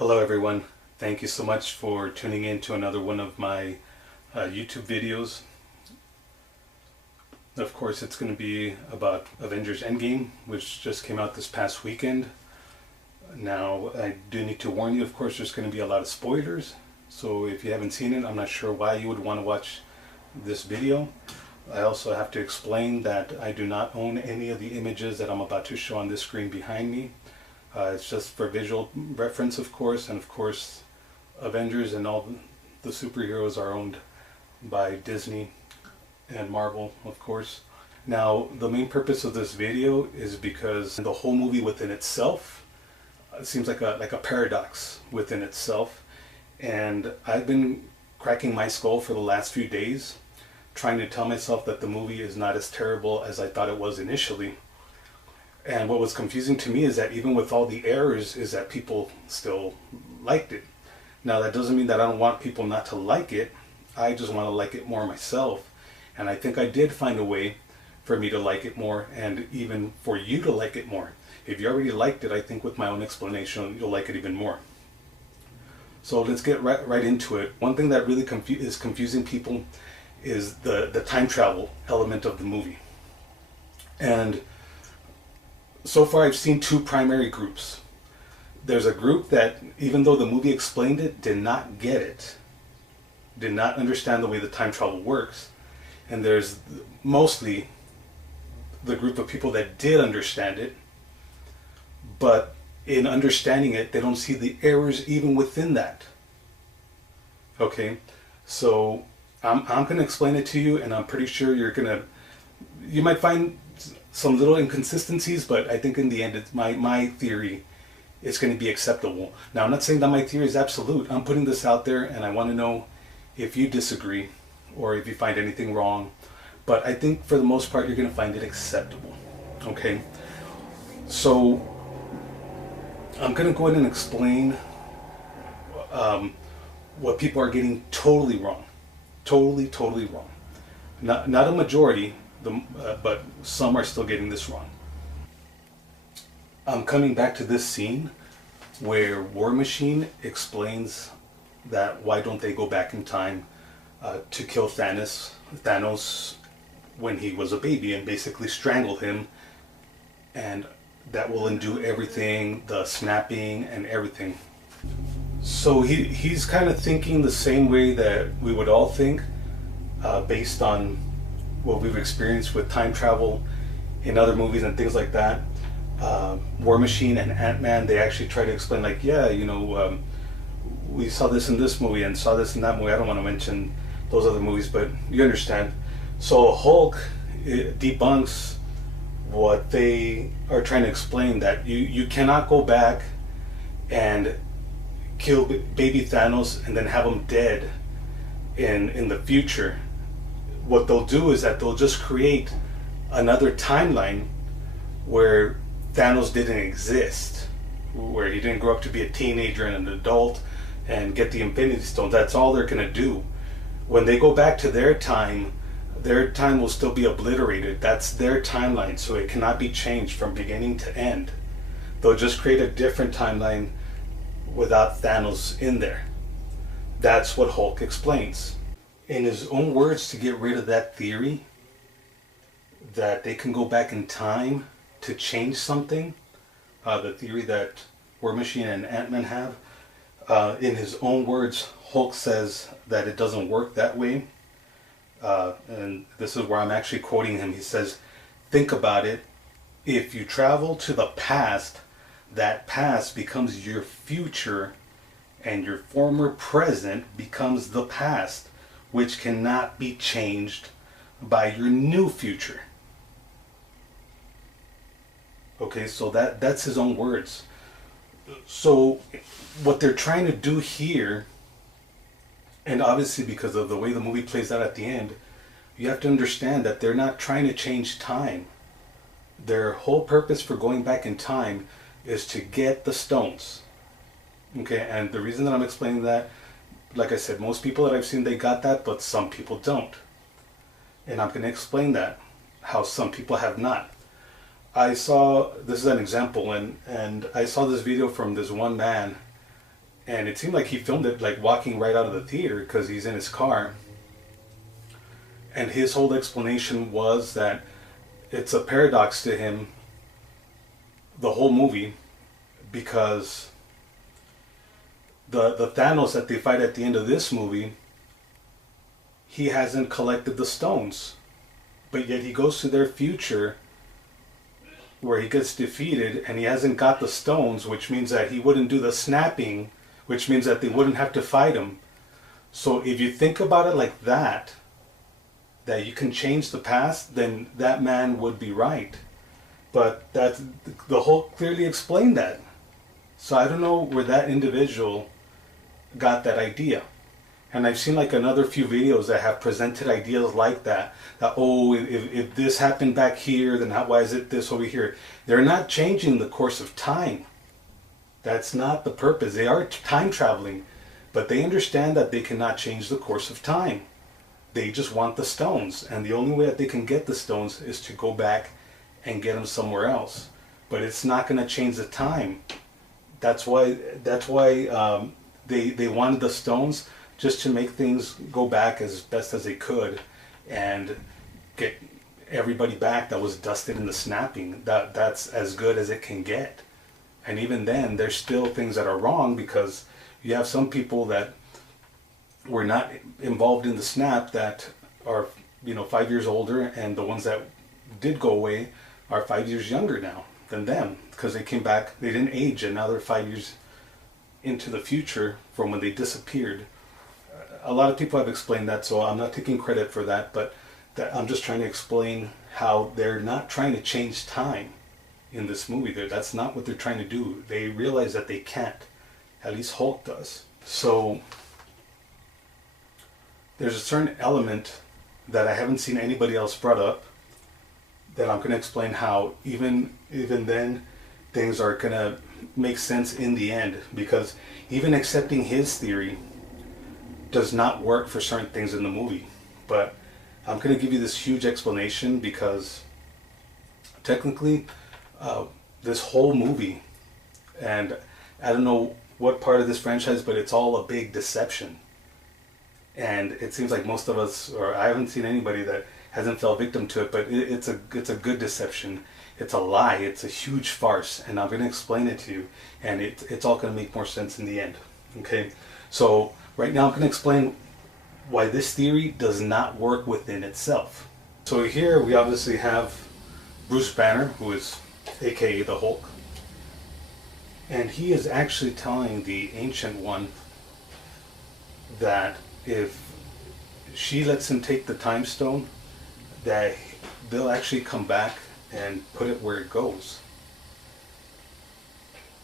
Hello everyone. Thank you so much for tuning in to another one of my YouTube videos. Of course, it's going to be about Avengers Endgame, which just came out this past weekend. Now, I do need to warn you, of course, there's going to be a lot of spoilers. So if you haven't seen it, I'm not sure why you would want to watch this video. I also have to explain that I do not own any of the images that I'm about to show on this screen behind me. It's just for visual reference, of course, and of course Avengers and all the superheroes are owned by Disney and Marvel, of course. Now, the main purpose of this video is because the whole movie within itself seems like a paradox within itself, and I've been cracking my skull for the last few days trying to tell myself that the movie is not as terrible as I thought it was initially. And what was confusing to me is that even with all the errors, is that people still liked it. Now, that doesn't mean that I don't want people not to like it. I just want to like it more myself. And I think I did find a way for me to like it more, and even for you to like it more. If you already liked it, I think with my own explanation, you'll like it even more. So let's get right into it. One thing that really is confusing people is the time travel element of the movie. And so far I've seen two primary groups. There's a group that, even though the movie explained it, did not get it, did not understand the way the time travel works. And there's mostly the group of people that did understand it, but in understanding it, they don't see the errors even within that. Okay, so I'm going to explain it to you, and I'm pretty sure you might find some little inconsistencies, but I think in the end, it's my theory is going to be acceptable. Now, I'm not saying that my theory is absolute. I'm putting this out there, and I want to know if you disagree or if you find anything wrong. But I think for the most part, you're going to find it acceptable. Okay? So I'm going to go ahead and explain what people are getting totally wrong. Totally wrong. Not a majority, but some are still getting this wrong. I'm coming back to this scene where War Machine explains that why don't they go back in time to kill Thanos when he was a baby and basically strangle him, and that will undo everything, the snapping and everything. So he's kind of thinking the same way that we would all think, based on what we've experienced with time travel in other movies and things like that. War Machine and Ant-Man, they actually try to explain, like, yeah, we saw this in this movie and saw this in that movie. I don't want to mention those other movies, but you understand. So Hulk debunks what they are trying to explain, that you cannot go back and kill baby Thanos and then have him dead in the future. What they'll do is that they'll just create another timeline where Thanos didn't exist, where he didn't grow up to be a teenager and an adult and get the Infinity Stones. That's all they're going to do. When they go back to their time will still be obliterated. That's their timeline, so it cannot be changed from beginning to end. They'll just create a different timeline without Thanos in there. That's what Hulk explains. In his own words, to get rid of that theory that they can go back in time to change something, the theory that War Machine and Ant-Man have, in his own words, Hulk says that it doesn't work that way. And this is where I'm actually quoting him. He says, think about it. If you travel to the past, that past becomes your future, and your former present becomes the past, which cannot be changed by your new future. Okay, so that's his own words. So what they're trying to do here, and obviously because of the way the movie plays out at the end, you have to understand that they're not trying to change time. Their whole purpose for going back in time is to get the stones. Okay, and the reason that I'm explaining that, like I said, most people that I've seen, they got that, but some people don't. And I'm going to explain that, how some people have not. I saw, this is an example, and I saw this video from this one man And it seemed like he filmed it like walking right out of the theater because he's in his car. And his whole explanation was that it's a paradox to him, the whole movie, because the Thanos that they fight at the end of this movie, he hasn't collected the stones. But yet he goes to their future where he gets defeated and he hasn't got the stones, which means that he wouldn't do the snapping, which means that they wouldn't have to fight him. So if you think about it like that you can change the past, then that man would be right. But that's the Hulk clearly explained that. So I don't know where that individual got that idea. And I've seen like another few videos that have presented ideas like that. That, oh, if this happened back here, then why is it this over here? They're not changing the course of time. That's not the purpose. They are time traveling, but they understand that they cannot change the course of time. They just want the stones, and the only way that they can get the stones is to go back and get them somewhere else. But it's not going to change the time. That's why they wanted the stones, just to make things go back as best as they could and get everybody back that was dusted in the snapping. That's as good as it can get. And even then, there's still things that are wrong, because you have some people that were not involved in the snap that are 5 years older, and the ones that did go away are 5 years younger now than them, because they came back, they didn't age, and now they're 5 years into the future from when they disappeared. A lot of people have explained that, so I'm not taking credit for that, but I'm just trying to explain how they're not trying to change time in this movie. That's not what they're trying to do. They realize that they can't. At least Hulk does. So there's a certain element that I haven't seen anybody else brought up that I'm going to explain how even then things are going to make sense in the end, because even accepting his theory does not work for certain things in the movie. But I'm going to give you this huge explanation, because technically this whole movie, and I don't know what part of this franchise, but it's all a big deception. And it seems like most of us, or I haven't seen anybody that hasn't fell victim to it, but it's a good deception. It's a lie. It's a huge farce, and I'm going to explain it to you, and it's all going to make more sense in the end. Okay, so right now I'm going to explain why this theory does not work within itself. So here we obviously have Bruce Banner, who is aka the Hulk, and he is actually telling the Ancient One that if she lets him take the time stone, that they'll actually come back and put it where it goes.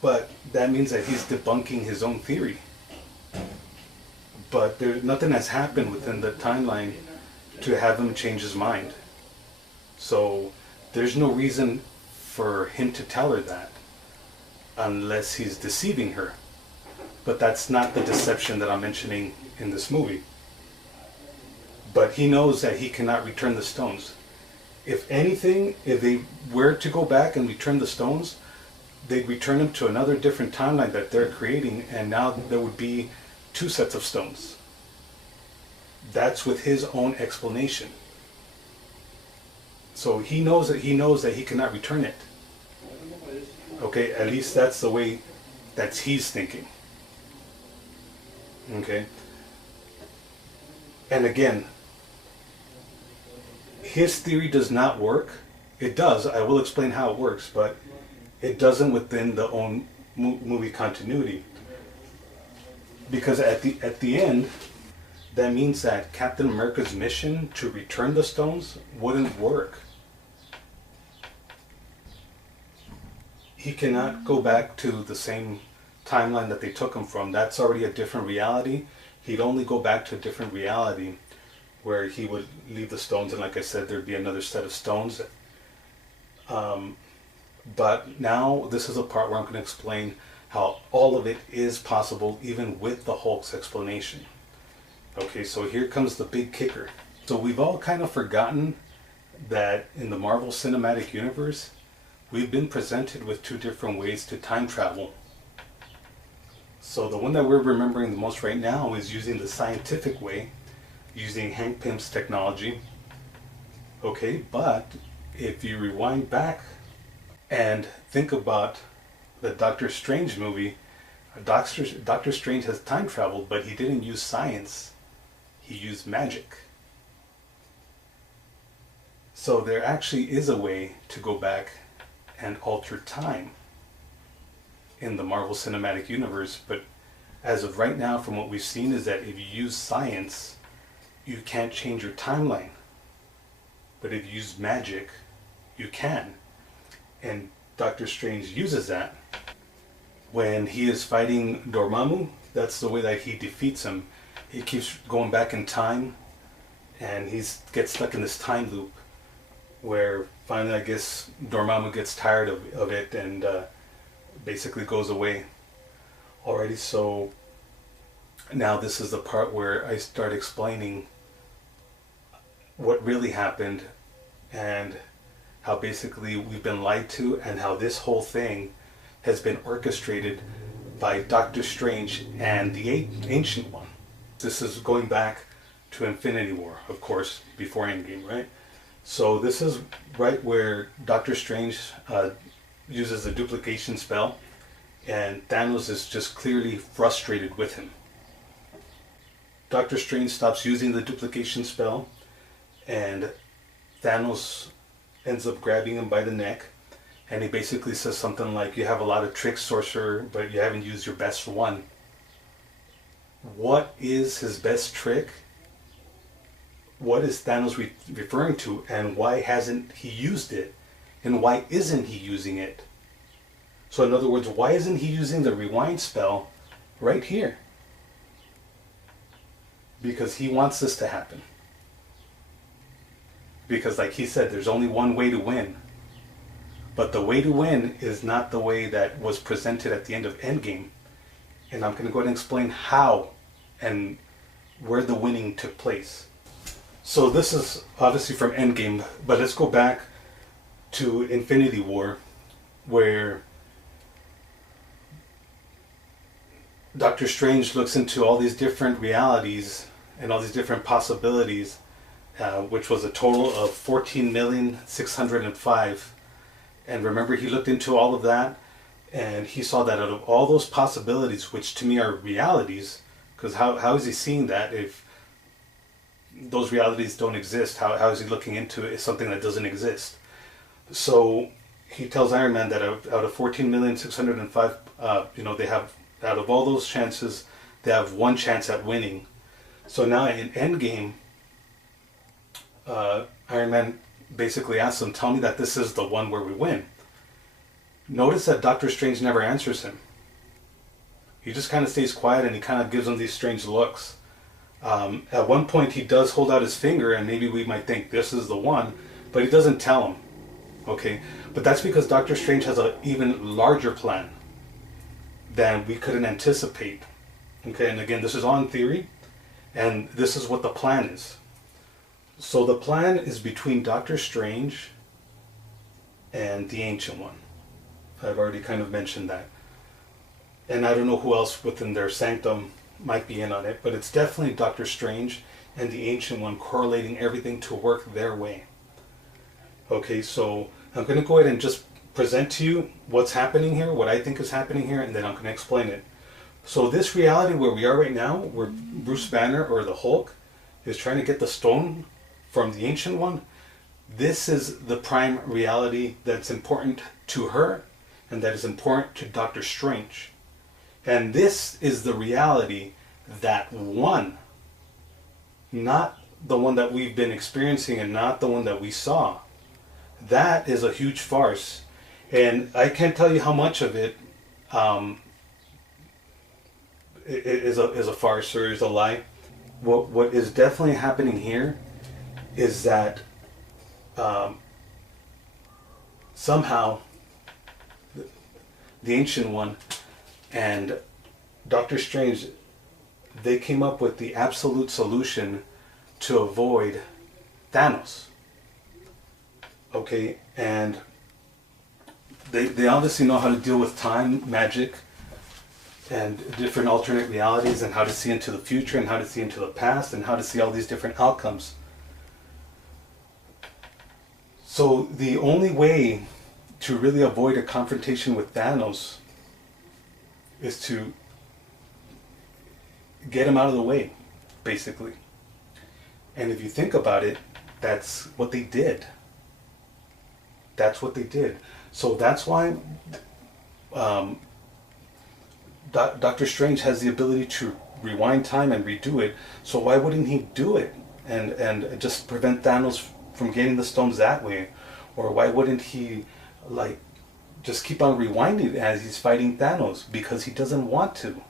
But that means that he's debunking his own theory. But nothing has happened within the timeline to have him change his mind. So there's no reason for him to tell her that, unless he's deceiving her. But that's not the deception that I'm mentioning in this movie. But he knows that he cannot return the stones. If anything, if they were to go back and return the stones, they'd return them to another different timeline that they're creating, and now there would be 2 sets of stones. That's with his own explanation. So he knows that he cannot return it. Okay, at least that's the way that he's thinking. Okay. And again, his theory does not work. It does. I will explain how it works, but it doesn't within the own movie continuity. Because at the end, that means that Captain America's mission to return the stones wouldn't work. He cannot go back to the same timeline that they took him from. That's already a different reality. He'd only go back to a different reality where he would leave the stones, and like I said, there'd be another set of stones. But now this is the part where I'm going to explain how all of it is possible, even with the Hulk's explanation. Okay, so here comes the big kicker. So we've all kind of forgotten that in the Marvel Cinematic Universe, we've been presented with 2 different ways to time travel. So the one that we're remembering the most right now is using the scientific way, using Hank Pym's technology. Okay, but if you rewind back and think about the Doctor Strange movie, Doctor Strange has time traveled, but he didn't use science. He used magic. So there actually is a way to go back and alter time in the Marvel Cinematic Universe, but as of right now, from what we've seen, is that if you use science, you can't change your timeline. But if you use magic, you can. And Doctor Strange uses that. When he is fighting Dormammu, that's the way that he defeats him. He keeps going back in time, and he gets stuck in this time loop, where finally, I guess, Dormammu gets tired of it and basically goes away. Alrighty, so now this is the part where I start explaining what really happened and how basically we've been lied to, and how this whole thing has been orchestrated by Doctor Strange and the Ancient One. This is going back to Infinity War, of course, before Endgame, right? So this is right where Doctor Strange uses the duplication spell, and Thanos is just clearly frustrated with him. Doctor Strange stops using the duplication spell, and Thanos ends up grabbing him by the neck, and he basically says something like, "You have a lot of tricks, sorcerer, but you haven't used your best one." What is his best trick? What is Thanos referring to, and why hasn't he used it? And why isn't he using it? So in other words, why isn't he using the rewind spell right here? Because he wants this to happen. Because like he said, there's only one way to win. But the way to win is not the way that was presented at the end of Endgame. And I'm going to go ahead and explain how and where the winning took place. So this is obviously from Endgame, but let's go back to Infinity War, where Doctor Strange looks into all these different realities and all these different possibilities, which was a total of 14,605,000. And remember, he looked into all of that, and he saw that out of all those possibilities, which to me are realities, because how is he seeing that if those realities don't exist? How is he looking into it as something that doesn't exist? So he tells Iron Man that out of 14,605,000, they have, out of all those chances, they have one chance at winning. So now in Endgame, Iron Man basically asks him, "Tell me that this is the one where we win." Notice that Doctor Strange never answers him. He just kind of stays quiet, and he kind of gives him these strange looks. At one point he does hold out his finger, and maybe we might think this is the one, but he doesn't tell him. Okay, but that's because Doctor Strange has an even larger plan than we couldn't anticipate. Okay, and again, this is on theory, and this is what the plan is. So the plan is between Doctor Strange and the Ancient One. I've already kind of mentioned that. And I don't know who else within their sanctum might be in on it, but it's definitely Doctor Strange and the Ancient One correlating everything to work their way. Okay, so I'm going to go ahead and just present to you what's happening here, what I think is happening here, and then I'm going to explain it. So this reality where we are right now, where Bruce Banner or the Hulk is trying to get the stone from the Ancient One, this is the prime reality that's important to her and that is important to Doctor Strange. And this is the reality that won, not the one that we've been experiencing and not the one that we saw. That is a huge farce. And I can't tell you how much of it is a farce or is a lie. What is definitely happening here is that somehow the Ancient One and Doctor Strange, they came up with the absolute solution to avoid Thanos. Okay, and they obviously know how to deal with time, magic, and different alternate realities, and how to see into the future, and how to see into the past, and how to see all these different outcomes. So the only way to really avoid a confrontation with Thanos is to get him out of the way, basically. And if you think about it, that's what they did. That's what they did. So that's why Doctor Strange has the ability to rewind time and redo it. So why wouldn't he do it and just prevent Thanos from getting the stones that way? Or why wouldn't he like just keep on rewinding as he's fighting Thanos? Because he doesn't want to.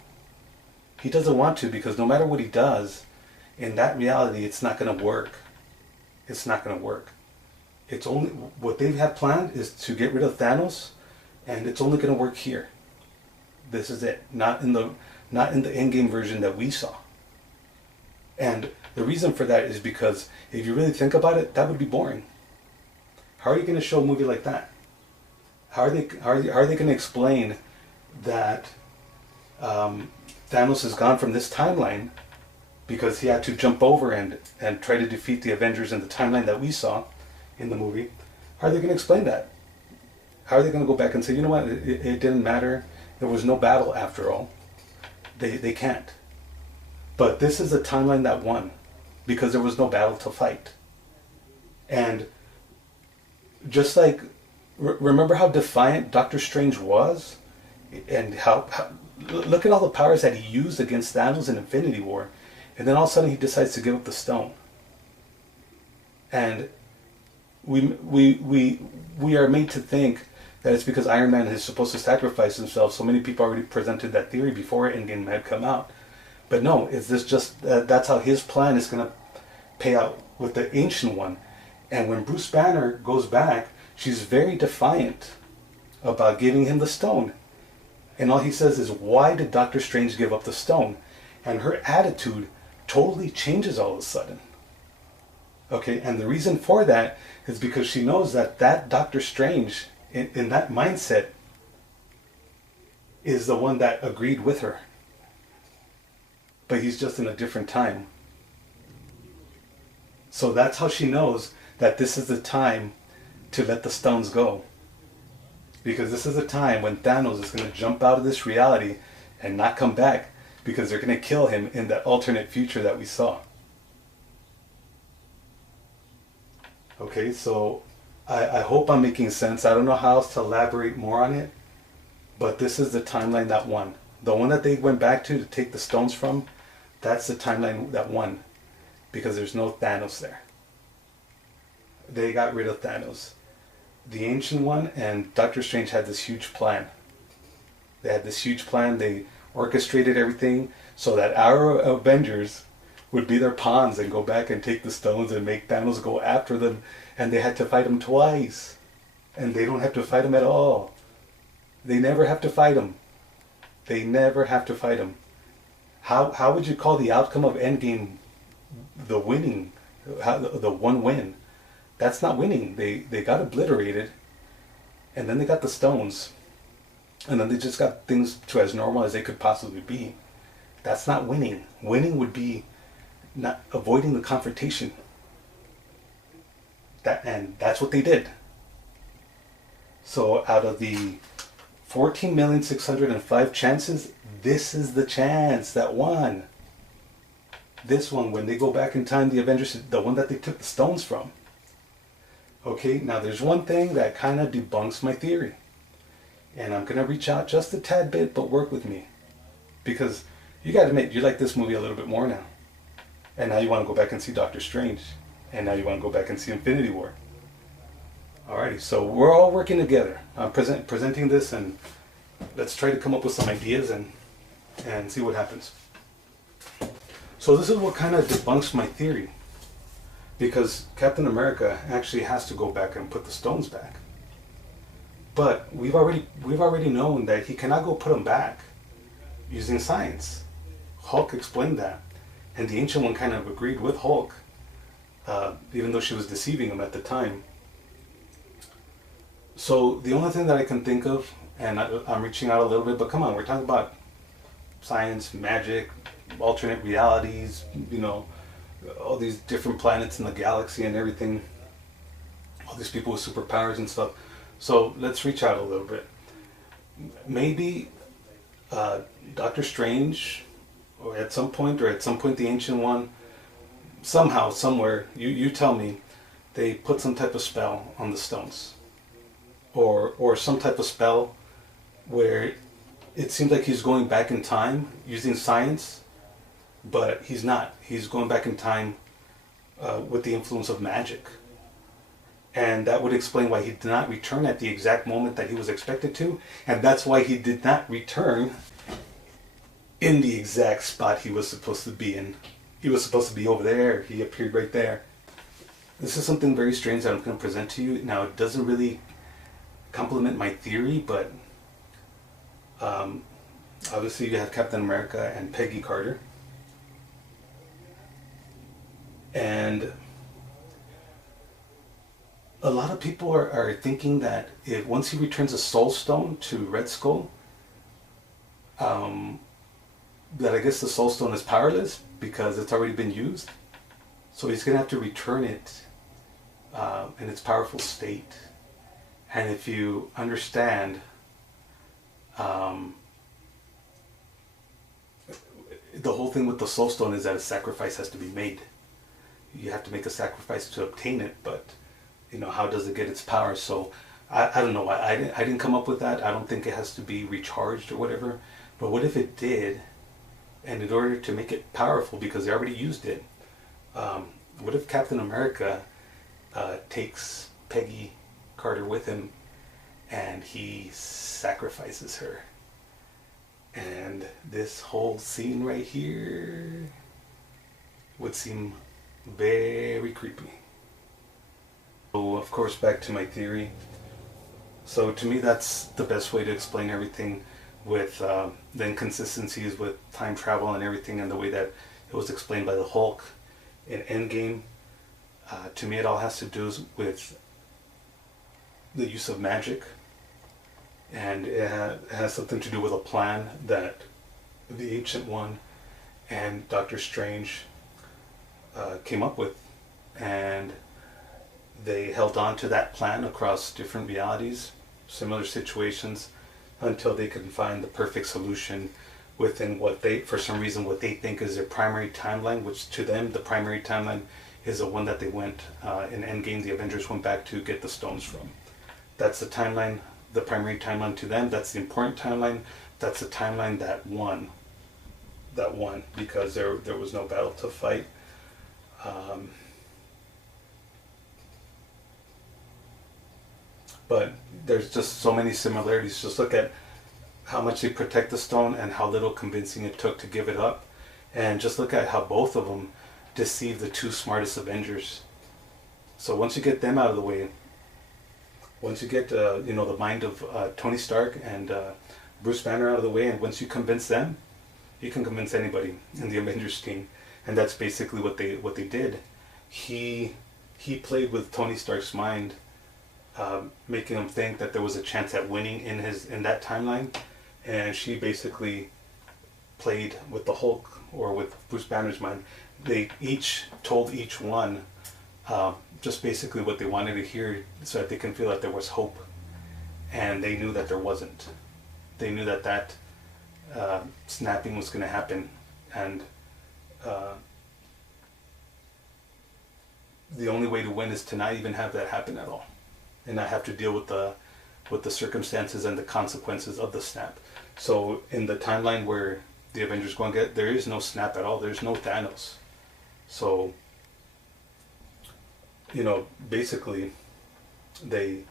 He doesn't want to, because no matter what he does, in that reality, it's not going to work. It's not going to work. It's only what they have planned is to get rid of Thanos, and it's only going to work here. This is it. Not in the Endgame version that we saw. And the reason for that is because if you really think about it, that would be boring. How are you going to show a movie like that? How are they going to explain that Thanos has gone from this timeline because he had to jump over and try to defeat the Avengers in the timeline that we saw in the movie? How are they going to explain that? How are they going to go back and say, you know what, it didn't matter, there was no battle after all? They can't. But this is a timeline that won because there was no battle to fight. And just like, remember how defiant Doctor Strange was? And how look at all the powers that he used against Thanos in Infinity War. And then all of a sudden he decides to give up the stone. And we are made to think that it's because Iron Man is supposed to sacrifice himself. So many people already presented that theory before Endgame had come out. But no, it's just that's how his plan is going to pay out with the Ancient One. And when Bruce Banner goes back, she's very defiant about giving him the stone. And all he says is, why did Doctor Strange give up the stone? And her attitude totally changes all of a sudden. Okay, and the reason for that is because she knows that Doctor Strange, in that mindset, is the one that agreed with her. But he's just in a different time. So that's how she knows that this is the time to let the stones go. Because this is a time when Thanos is going to jump out of this reality and not come back, because they're going to kill him in that alternate future that we saw. Okay, so I hope I'm making sense. I don't know how else to elaborate more on it, but this is the timeline that won. The one that they went back to take the stones from, that's the timeline that won, because there's no Thanos there. They got rid of Thanos. The Ancient One and Doctor Strange had this huge plan. They had this huge plan. They orchestrated everything so that our Avengers would be their pawns and go back and take the stones and make Thanos go after them. And they had to fight him twice. And they don't have to fight him at all. They never have to fight him. They never have to fight him. How would you call the outcome of Endgame the winning? The one win? That's not winning. They got obliterated, and then they got the stones, and then they just got things to as normal as they could possibly be. That's not winning. Winning would be not avoiding the confrontation. And that's what they did. So out of the 14,605 chances, this is the chance that won. This one, when they go back in time, the Avengers, the one that they took the stones from. Okay, now there's one thing that kind of debunks my theory. And I'm going to reach out just a tad bit, but work with me. Because you got to admit, you like this movie a little bit more now. And now you want to go back and see Doctor Strange. And now you want to go back and see Infinity War. Alrighty, so we're all working together. I'm presenting this, and let's try to come up with some ideas and see what happens. So this is what kind of debunks my theory. Because Captain America actually has to go back and put the stones back. But we've already known that he cannot go put them back using science. Hulk explained that. And the Ancient One kind of agreed with Hulk, even though she was deceiving him at the time. So the only thing that I can think of, and I'm reaching out a little bit, but come on, we're talking about science, magic, alternate realities, you know, all these different planets in the galaxy and everything. All these people with superpowers and stuff. So let's reach out a little bit. Maybe Doctor Strange, or at some point the Ancient One, somehow, somewhere, you tell me, they put some type of spell on the stones, or some type of spell where it seems like he's going back in time using science, but he's not. He's going back in time with the influence of magic. And that would explain why he did not return at the exact moment that he was expected to. And that's why he did not return in the exact spot he was supposed to be in. He was supposed to be over there. He appeared right there. This is something very strange that I'm going to present to you. Now, it doesn't really complement my theory, but obviously you have Captain America and Peggy Carter. And a lot of people are thinking that if once he returns a Soul Stone to Red Skull, that I guess the Soul Stone is powerless because it's already been used. So he's going to have to return it in its powerful state. And if you understand, the whole thing with the Soul Stone is that a sacrifice has to be made. You have to make a sacrifice to obtain it, but you know, how does it get its power? So I don't know. I didn't come up with that. I don't think it has to be recharged or whatever. But what if it did? And in order to make it powerful, because they already used it, what if Captain America takes Peggy Carter with him and he sacrifices her? And this whole scene right here would seem very creepy. So, of course, back to my theory. So to me, that's the best way to explain everything, with the inconsistencies with time travel and everything, and the way that it was explained by the Hulk in Endgame. To me, it all has to do with the use of magic, and it has something to do with a plan that the Ancient One and Doctor Strange came up with, and they held on to that plan across different realities, similar situations, until they can find the perfect solution within what they, for some reason, what they think is their primary timeline, which to them, the primary timeline is the one that they went, in Endgame, the Avengers went back to get the stones from. That's the timeline, the primary timeline to them. That's the important timeline. That's the timeline that won. Because there was no battle to fight. But there's just so many similarities. Just look at how much they protect the stone and how little convincing it took to give it up. And just look at how both of them deceive the two smartest Avengers. So once you get them out of the way, once you get the mind of Tony Stark and Bruce Banner out of the way, and once you convince them, you can convince anybody in the Avengers team. And that's basically what they did. He played with Tony Stark's mind, making him think that there was a chance at winning in that timeline, and she basically played with the Hulk or with Bruce Banner's mind. They each told each one just basically what they wanted to hear, so that they can feel that there was hope, and they knew that there wasn't. They knew that snapping was going to happen, and the only way to win is to not even have that happen at all, and not have to deal with the circumstances and the consequences of the snap. So in the timeline where the Avengers go and get, there is no snap at all. There's no Thanos. So, basically, they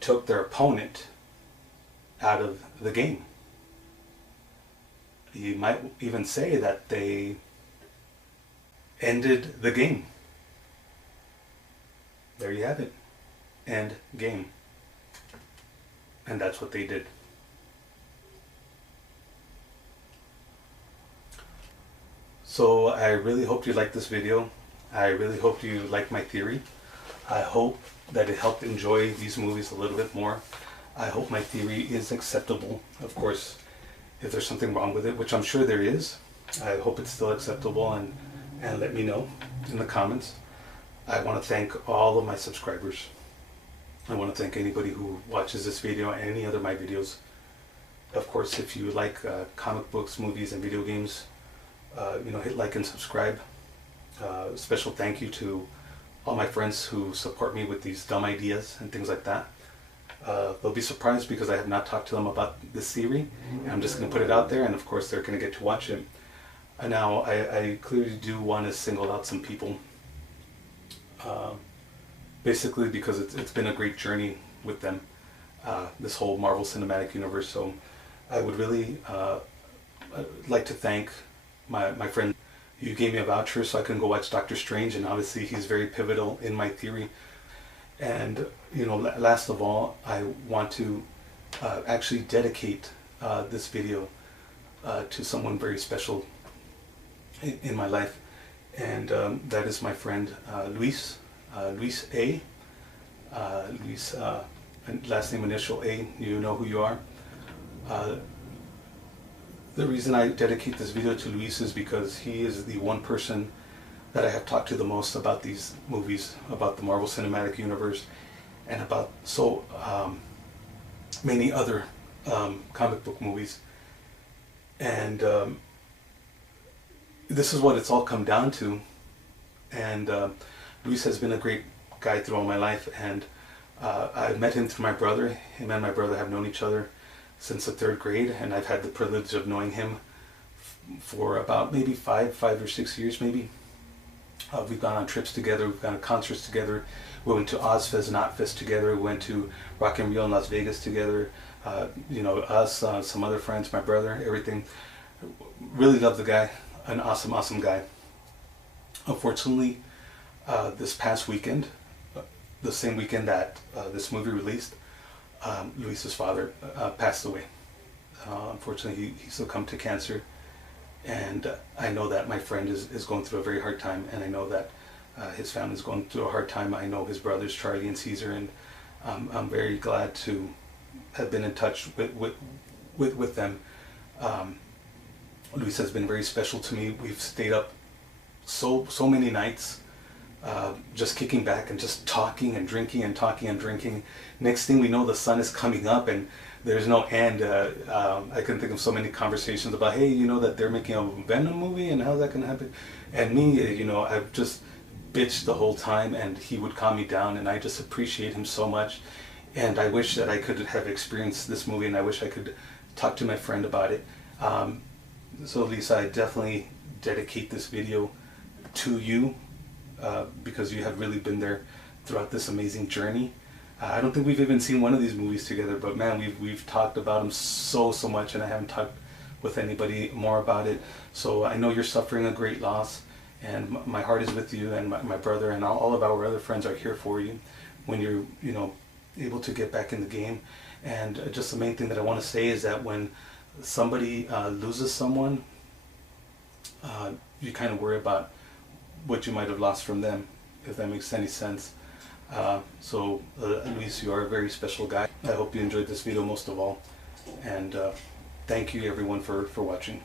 took their opponent out of the game. You might even say that they ended the game. There you have it. End game. And that's what they did. So I really hope you liked this video. I really hope you like my theory. I hope that it helped enjoy these movies a little bit more. I hope my theory is acceptable. Of course, If there's something wrong with it, which I'm sure there is, I hope it's still acceptable, and let me know in the comments. I want to thank all of my subscribers. I want to thank anybody who watches this video and any other of my videos. Of course, if you like comic books, movies, and video games, hit like and subscribe. Special thank you to all my friends who support me with these dumb ideas and things like that. They'll be surprised because I have not talked to them about this theory, and I'm just going to put it out there, and of course they're going to get to watch it. Now, I clearly do want to single out some people, basically because it's been a great journey with them, this whole Marvel Cinematic Universe. So I would really like to thank my friend. You gave me a voucher so I can go watch Doctor Strange, and obviously he's very pivotal in my theory. And last of all, I want to actually dedicate this video to someone very special in my life, and that is my friend Luis A. Luis, last name initial A. You know who you are. The reason I dedicate this video to Luis is because he is the one person that I have talked to the most about these movies, about the Marvel Cinematic Universe, and about so many other comic book movies. And this is what it's all come down to. And Luis has been a great guy through all my life, and I met him through my brother. Him and my brother have known each other since the 3rd grade, and I've had the privilege of knowing him for about maybe 5 or 6 years maybe. We've gone on trips together, we've gone to concerts together, we went to Ozfest and Knotfest together, we went to Rock and Rio in Las Vegas together, us, some other friends, my brother, everything. Really love the guy, an awesome guy. Unfortunately, this past weekend, the same weekend that this movie released, Luis's father passed away. Unfortunately, he succumbed to cancer. And I know that my friend is going through a very hard time, and I know that his family is going through a hard time. I know his brothers, Charlie and Caesar, and I'm very glad to have been in touch with them. Luis has been very special to me. We've stayed up so many nights, just kicking back and just talking and drinking and talking and drinking. Next thing we know, the sun is coming up, and there's no end. I can think of so many conversations about, hey, that they're making a Venom movie, and how's that going to happen? And me, I've just bitched the whole time, and he would calm me down, and I just appreciate him so much. And I wish that I could have experienced this movie, and I wish I could talk to my friend about it. So Lisa, I definitely dedicate this video to you, because you have really been there throughout this amazing journey. I don't think we've even seen one of these movies together, but man, we've talked about them so much, and I haven't talked with anybody more about it. So I know you're suffering a great loss, and my heart is with you, and my brother and all of our other friends are here for you when you're able to get back in the game. And just the main thing that I want to say is that when somebody loses someone, you kind of worry about what you might have lost from them, if that makes any sense. So Luis, you are a very special guy. I hope you enjoyed this video most of all, and thank you everyone for watching.